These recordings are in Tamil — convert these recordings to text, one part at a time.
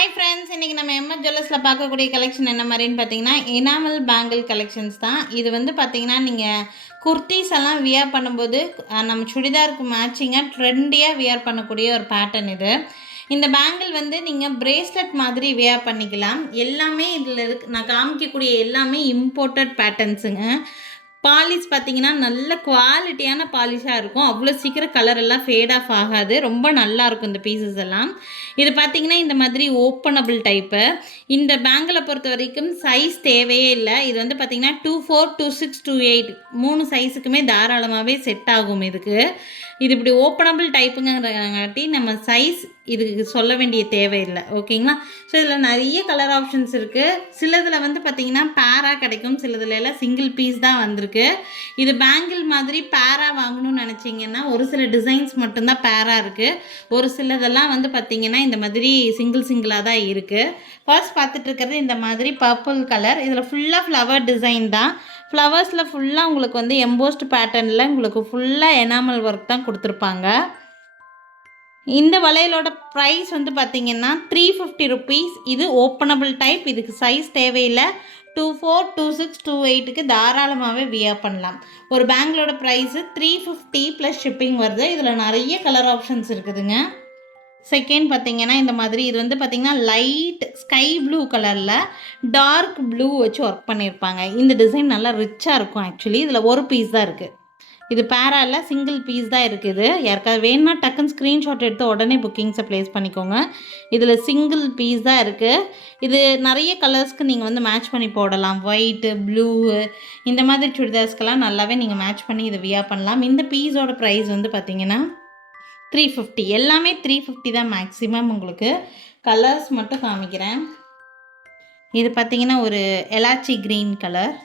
ஹாய் ஃப்ரெண்ட்ஸ், இன்றைக்கி நம்ம எம்எஸ் ஜுவல்லர்ஸில் பார்க்கக்கூடிய கலெக்ஷன் என்ன மாதிரின்னு பார்த்தீங்கன்னா எனாமல் பேங்கிள் கலெக்ஷன்ஸ் தான். இது வந்து பார்த்தீங்கன்னா நீங்கள் குர்த்திஸ் எல்லாம் வியர் பண்ணும்போது நம்ம சுடிதாருக்கு மேட்சிங்காக ட்ரெண்டியாக வியர் பண்ணக்கூடிய ஒரு பேட்டர்ன் இது. இந்த பேங்கிள் வந்து நீங்கள் பிரேஸ்லெட் மாதிரி வியர் பண்ணிக்கலாம். எல்லாமே இதில் நான் காமிக்கக்கூடிய எல்லாமே இம்போர்ட்டட் பேட்டர்ன்ஸுங்க. பாலிஷ் பார்த்தீங்கன்னா நல்ல குவாலிட்டியான பாலிஷாக இருக்கும். அவ்வளோ சீக்கிரம் கலர் எல்லாம் ஃபேட் ஆஃப் ஆகாது. ரொம்ப நல்லாயிருக்கும் இந்த பீசஸ் எல்லாம். இது பார்த்தீங்கன்னா இந்த மாதிரி ஓப்பனபிள் டைப்பு. இந்த பேங்கிளை பொறுத்த வரைக்கும் சைஸ் தேவையே இல்லை. இது வந்து பார்த்திங்கன்னா 24, 26, 28 3 சைஸுக்குமே தாராளமாகவே செட் ஆகும் இதுக்கு. இது இப்படி ஓப்பனபிள் டைப்புங்கிறங்காட்டி நம்ம சைஸ் இதுக்கு சொல்ல வேண்டிய தேவையில்லை. ஓகேங்களா? ஸோ இதில் நிறைய கலர் ஆப்ஷன்ஸ் இருக்குது. சிலதில் வந்து பார்த்திங்கன்னா பேரா கிடைக்கும், சிலதுல எல்லாம் சிங்கிள் பீஸ் தான் வந்திருக்கு. இது பேங்கிள் மாதிரி பேரா வாங்கணும்னு நினச்சிங்கன்னா ஒரு சில டிசைன்ஸ் மட்டும்தான் பேரா இருக்குது. ஒரு சிலதெல்லாம் வந்து பார்த்திங்கன்னா இந்த மாதிரி சிங்கிளாக தான் இருக்குது. ஃபர்ஸ்ட் பார்த்துட்டு இருக்கிறது இந்த மாதிரி பர்பிள் கலர். இதில் ஃபுல்லாக ஃப்ளவர் டிசைன் தான். ஃப்ளவர்ஸில் ஃபுல்லாக உங்களுக்கு வந்து எம்போஸ்ட் பேட்டர்னில் உங்களுக்கு ஃபுல்லாக எனாமல் ஒர்க் தான் கொடுத்துருப்பாங்க. இந்த வளையலோட ப்ரைஸ் வந்து பார்த்திங்கன்னா 350 ருபீஸ். இது ஓப்பனபிள் டைப். இதுக்கு சைஸ் தேவையில்லை. 24, 26, 28க்கு தாராளமாகவே வியர் பண்ணலாம். ஒரு பேங்கிளோட ப்ரைஸு 350 ப்ளஸ் ஷிப்பிங் வருது. இதில் நிறைய கலர் ஆப்ஷன்ஸ் இருக்குதுங்க. செகண்ட் பார்த்திங்கன்னா இந்த மாதிரி இது வந்து பார்த்திங்கன்னா லைட் ஸ்கை ப்ளூ கலரில் டார்க் ப்ளூ வச்சு ஒர்க் பண்ணியிருப்பாங்க. இந்த டிசைன் நல்லா ரிச்சாக இருக்கும். ஆக்சுவலி இதில் ஒரு பீஸ் தான் இருக்குது. இது பேராவில் சிங்கிள் பீஸ் தான் இருக்குது. யாருக்காவது வேணும்னா டக்குன்னு ஸ்க்ரீன்ஷாட் எடுத்து உடனே புக்கிங்ஸை ப்ளேஸ் பண்ணிக்கோங்க. இதில் சிங்கிள் பீஸ் தான் இருக்குது. இது நிறைய கலர்ஸ்க்கு நீங்கள் வந்து மேட்ச் பண்ணி போடலாம். ஒயிட்டு, ப்ளூ, இந்த மாதிரி சுடிதார்ஸ்க்கெல்லாம் நல்லாவே நீங்கள் மேட்ச் பண்ணி இதை வியர் பண்ணலாம். இந்த பீஸோட ப்ரைஸ் வந்து பார்த்திங்கன்னா 350. எல்லாமே 350 தான் மேக்ஸிமம். உங்களுக்கு கலர்ஸ் மட்டும் காமிக்கிறேன். இது பார்த்திங்கன்னா ஒரு எலாச்சி க்ரீன் கலர்.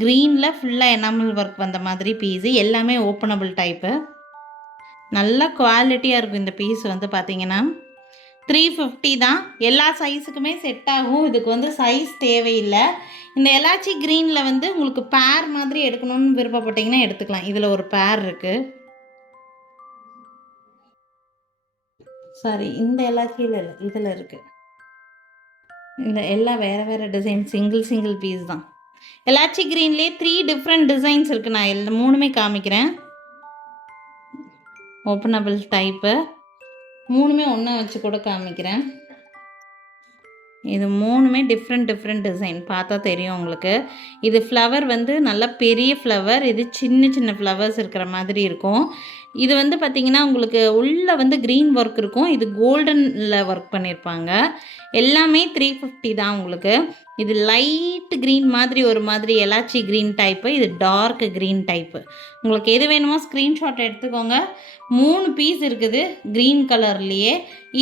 க்ரீனில் ஃபுல்லாக எனாமல் ஒர்க் வந்த மாதிரி பீஸு. எல்லாமே ஓப்பனபிள் டைப்பு. நல்ல குவாலிட்டியாக இருக்கும் இந்த பீஸ் வந்து பார்த்திங்கன்னா 350 தான். எல்லா சைஸுக்குமே செட் ஆகும். இதுக்கு வந்து சைஸ் தேவையில்லை. இந்த எலாச்சி க்ரீனில் வந்து உங்களுக்கு பேர் மாதிரி எடுக்கணும்னு விருப்பப்பட்டிங்கன்னா எடுத்துக்கலாம். இதில் ஒரு பேர் இருக்குது. சாரி, இந்த எலாச்சியில் இல்லை, இதில் இருக்குது. இந்த எல்லாம் வேறு டிசைன், சிங்கிள் பீஸ் தான். எலாச்சி க்ரீன்லேயே 3 டிஃப்ரெண்ட் டிசைன்ஸ் இருக்குது. நான் எல்லா 3மே காமிக்கிறேன். ஓப்பனபிள் டைப்பு 3மே ஒன்றா வச்சு கூட காமிக்கிறேன். இது 3மே டிஃப்ரெண்ட் டிசைன். பார்த்தா தெரியும் உங்களுக்கு. இது ஃப்ளவர் வந்து நல்லா பெரிய ஃப்ளவர். இது சின்ன ஃப்ளவர்ஸ் இருக்கிற மாதிரி இருக்கும். இது வந்து பார்த்திங்கன்னா உங்களுக்கு உள்ளே வந்து க்ரீன் ஒர்க் இருக்கும். இது கோல்டனில் ஒர்க் பண்ணியிருப்பாங்க. எல்லாமே 350 தான் உங்களுக்கு. இது லைட் க்ரீன் மாதிரி ஒரு மாதிரி எலாச்சி க்ரீன் டைப்பு. இது டார்க் க்ரீன் டைப்பு. உங்களுக்கு எது வேணுமோ ஸ்க்ரீன்ஷாட் எடுத்துக்கோங்க. 3 பீஸ் இருக்குது க்ரீன் கலர்லேயே.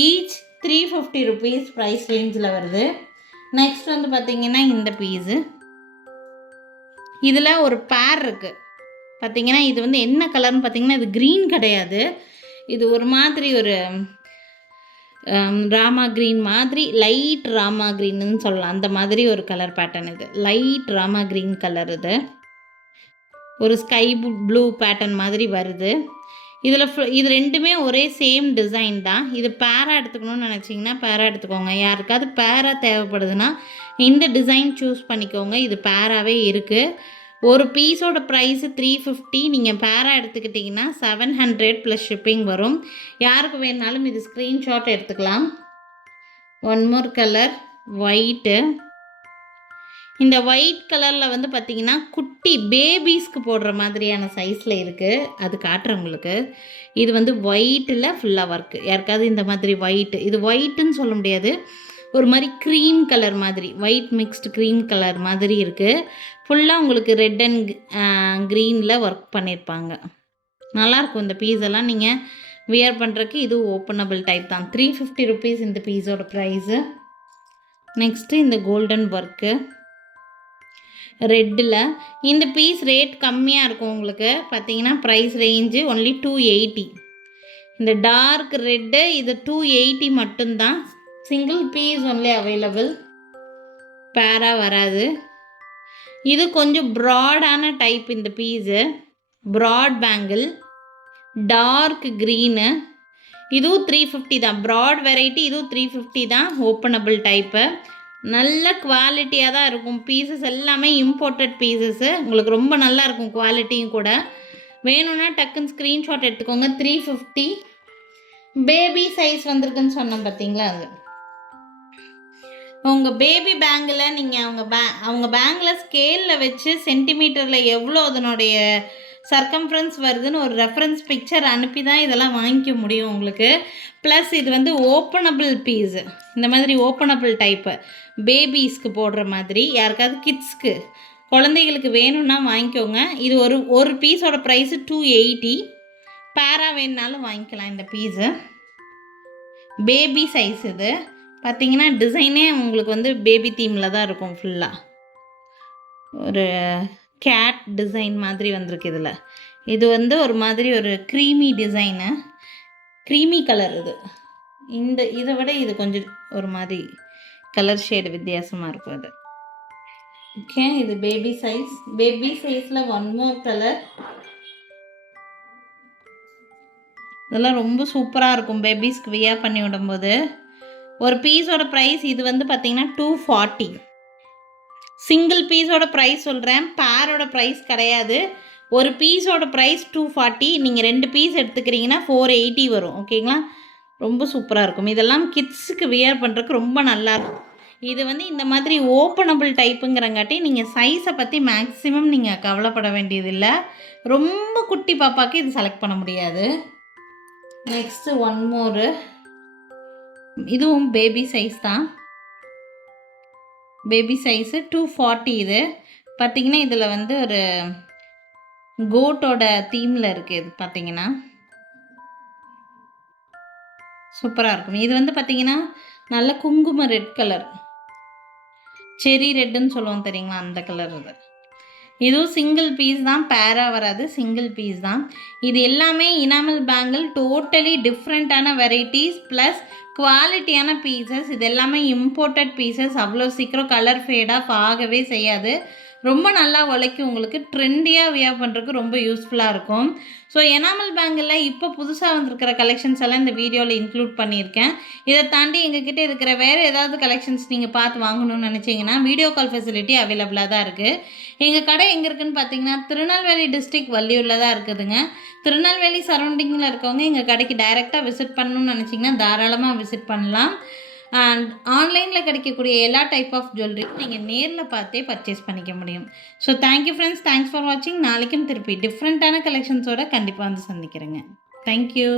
ஈச் 350 ருபீஸ் ப்ரைஸ் ரேஞ்சில் வருது. நெக்ஸ்ட் வந்து பார்த்திங்கன்னா இந்த பீஸு. இதில் ஒரு பேர் இருக்குது. பார்த்திங்கன்னா இது வந்து என்ன கலர்னு பார்த்திங்கன்னா இது க்ரீன் கிடையாது. இது ஒரு மாதிரி ஒரு ராமா க்ரீன் மாதிரி, லைட் ராமா க்ரீன்னு சொல்லலாம். அந்த மாதிரி ஒரு கலர் பேட்டர்ன் இது. Light Rama green colour. இது ஒரு ஸ்கை ப்ளூ பேட்டர்ன் மாதிரி வருது. இதில் இது 2மே ஒரே சேம் டிசைன் தான். இது பேரா எடுத்துக்கணும்னு நினச்சிங்கன்னா பேரா எடுத்துக்கோங்க. யாருக்காவது பேரா தேவைப்படுதுன்னா இந்த டிசைன் சூஸ் பண்ணிக்கோங்க. இது பேராவே இருக்குது. ஒரு பீஸோட ப்ரைஸு 350. நீங்கள் பேரா எடுத்துக்கிட்டிங்கன்னா 700 ப்ளஸ் ஷிப்பிங் வரும். யாருக்கு வேணுனாலும் இது ஸ்க்ரீன்ஷாட் எடுத்துக்கலாம். One more colour white. இந்த ஒயிட் கலரில் வந்து பார்த்திங்கன்னா குட்டி பேபிஸ்க்கு போடுற மாதிரியான சைஸில் இருக்குது. அது காட்டுறேன் உங்களுக்கு. இது வந்து ஒயிட்டில் ஃபுல்லாக ஒர்க்கு. யாருக்காவது இந்த மாதிரி ஒயிட்டு, இது ஒயிட்டுன்னு சொல்ல முடியாது, ஒரு மாதிரி க்ரீம் கலர் மாதிரி, ஒயிட் மிக்ஸ்டு க்ரீம் கலர் மாதிரி இருக்குது. ஃபுல்லாக உங்களுக்கு ரெட் அண்ட் க்ரீனில் ஒர்க் பண்ணியிருப்பாங்க. நல்லாயிருக்கும் இந்த பீஸ் எல்லாம் நீங்கள் வியர் பண்ணுறதுக்கு. இது ஓப்பனபிள் டைப் தான். 350 ருபீஸ் இந்த பீஸோட ப்ரைஸு. நெக்ஸ்ட்டு இந்த கோல்டன் ஒர்க்கு ரெட்டில். இந்த பீஸ் ரேட் கம்மியாக இருக்கும் உங்களுக்கு. பார்த்தீங்கன்னா ப்ரைஸ் ரேஞ்சு ஒன்லி 280. இந்த டார்க் ரெட்டு இது 280 மட்டும்தான். Single piece only available. பேரா வராது. இது கொஞ்சம் ப்ராடான டைப். இந்த piece broad bangle, dark green. இதுவும் 350 தான். ப்ராட் வெரைட்டி, இதுவும் 350 தான். Openable type. நல்ல குவாலிட்டியாக தான் இருக்கும். பீசஸ் எல்லாமே இம்போர்ட்டட் பீசஸ்ஸு. உங்களுக்கு ரொம்ப நல்லா இருக்கும் குவாலிட்டியும் கூட. வேணும்னா டக்குன்னு ஸ்க்ரீன்ஷாட் எடுத்துக்கோங்க. 350. பேபி சைஸ் வந்திருக்குன்னு சொன்னேன் பார்த்தீங்களா, அது. உங்கள் பேபி பேங்கில் நீங்கள் அவங்க பேங்கில் ஸ்கேலில் வச்சு சென்டிமீட்டரில் எவ்வளோ அதனுடைய சர்க்கம்ஃபரன்ஸ் வருதுன்னு ஒரு ரெஃபரன்ஸ் பிக்சர் அனுப்பி தான் இதெல்லாம் வாங்கிக்க முடியும் உங்களுக்கு. ப்ளஸ் இது வந்து ஓப்பனபிள் பீஸு, இந்த மாதிரி ஓப்பனபிள் டைப்பு, பேபிஸ்க்கு போடுற மாதிரி. யாருக்காவது கிட்ஸ்க்கு குழந்தைகளுக்கு வேணும்னா வாங்கிக்கோங்க. இது ஒரு பீஸோட ப்ரைஸு 280. பேரா வேணுனாலும் வாங்கிக்கலாம் இந்த பீஸு. பேபி சைஸ் இது பார்த்தீங்கன்னா டிசைனே உங்களுக்கு வந்து பேபி தீமில் தான் இருக்கும். ஃபுல்லாக ஒரு கேட் டிசைன் மாதிரி வந்திருக்கு இதில். இது வந்து ஒரு மாதிரி ஒரு க்ரீமி டிசைனு, க்ரீமி கலர். இதை விட இது கொஞ்சம் ஒரு மாதிரி கலர் ஷேடு வித்தியாசமாக இருக்கும் இது. ஓகே, இது பேபி சைஸ். பேபி சைஸில் ஒன் மோர் கலர். இதெல்லாம் ரொம்ப சூப்பராக இருக்கும் பேபிஸ்க்கு வியர் பண்ணி விடும்போது. ஒரு பீஸோட ப்ரைஸ் இது வந்து பார்த்திங்கன்னா 240. சிங்கிள் பீஸோட ப்ரைஸ் சொல்கிறேன், பேரோட ப்ரைஸ் கிடையாது. ஒரு பீஸோட ப்ரைஸ் 240. நீங்கள் 2 பீஸ் எடுத்துக்கிறீங்கன்னா 480 வரும். ஓகேங்களா, ரொம்ப சூப்பராக இருக்கும். இதெல்லாம் கிட்ஸுக்கு வியர் பண்ணுறதுக்கு ரொம்ப நல்லாயிருக்கும். இது வந்து இந்த மாதிரி ஓப்பனபிள் டைப்புங்கிறங்காட்டி நீங்கள் சைஸை பற்றி மேக்ஸிமம் நீங்கள் கவலைப்பட வேண்டியதில்லை. ரொம்ப குட்டி பாப்பாவுக்கு இது செலக்ட் பண்ண முடியாது. நெக்ஸ்ட்டு ஒன் மோரு. இதுவும் பேபி சைஸ் தான். Baby size 240. இது பார்த்திங்கன்னா இதில் வந்து ஒரு கோட்டோட தீமில் இருக்குது. இது பார்த்திங்கன்னா சூப்பராக இருக்கும். இது வந்து பார்த்திங்கன்னா நல்ல குங்கும ரெட் கலர், செரி ரெட்டுன்னு சொல்லுவோம் தெரியுங்களா, அந்த கலர் இது. இதுவும் சிங்கிள் பீஸ் தான், பேரா வராது, சிங்கிள் பீஸ் தான். இது எல்லாமே இனாமல் பேங்கிள், டோட்டலி டிஃப்ரெண்ட்டான வெரைட்டிஸ் ப்ளஸ் குவாலிட்டியான பீசஸ். இது எல்லாமே இம்போர்ட்டட் பீசஸ். அவ்வளோ சீக்கிரம் கலர் ஃபேடாக ஆகவே செய்யாது. ரொம்ப நல்லா உழைக்கும். உங்களுக்கு ட்ரெண்டியாக வியர் பண்ணுறதுக்கு ரொம்ப யூஸ்ஃபுல்லாக இருக்கும். ஸோ எனாமல் பேங்கிளில் இப்போ புதுசாக வந்திருக்கிற கலெக்ஷன்ஸ் எல்லாம் இந்த வீடியோவில் இன்க்ளூட் பண்ணியிருக்கேன். இதை தாண்டி எங்ககிட்ட இருக்கிற வேறு ஏதாவது கலெக்ஷன்ஸ் நீங்கள் பார்த்து வாங்கணும்னு நினச்சிங்கன்னா வீடியோ கால் ஃபெசிலிட்டி அவைலபிளாக தான் இருக்குது. எங்கள் கடை எங்கே இருக்குதுன்னு பார்த்தீங்கன்னா திருநெல்வேலி டிஸ்ட்ரிக்ட் வள்ளியூரில் தான் இருக்குதுங்க. திருநெல்வேலி சரௌண்டிங்கில் இருக்கவங்க எங்கள் கடைக்கு டைரெக்டாக விசிட் பண்ணணும்னு நினச்சிங்கன்னா தாராளமாக விசிட் பண்ணலாம். அண்ட் ஆன்லைனில் கிடைக்கக்கூடிய எல்லா டைப் ஆஃப் ஜுவல்லரியும் நீங்கள் நேரில் பார்த்தே பர்ச்சேஸ் பண்ணிக்க முடியும். So thank you friends, thanks for வாட்சிங். நாளைக்கும் திருப்பி டிஃப்ரெண்ட்டான கலெக்ஷன்ஸோடு கண்டிப்பாக வந்து சந்திக்கிறேங்க. தேங்க்யூ.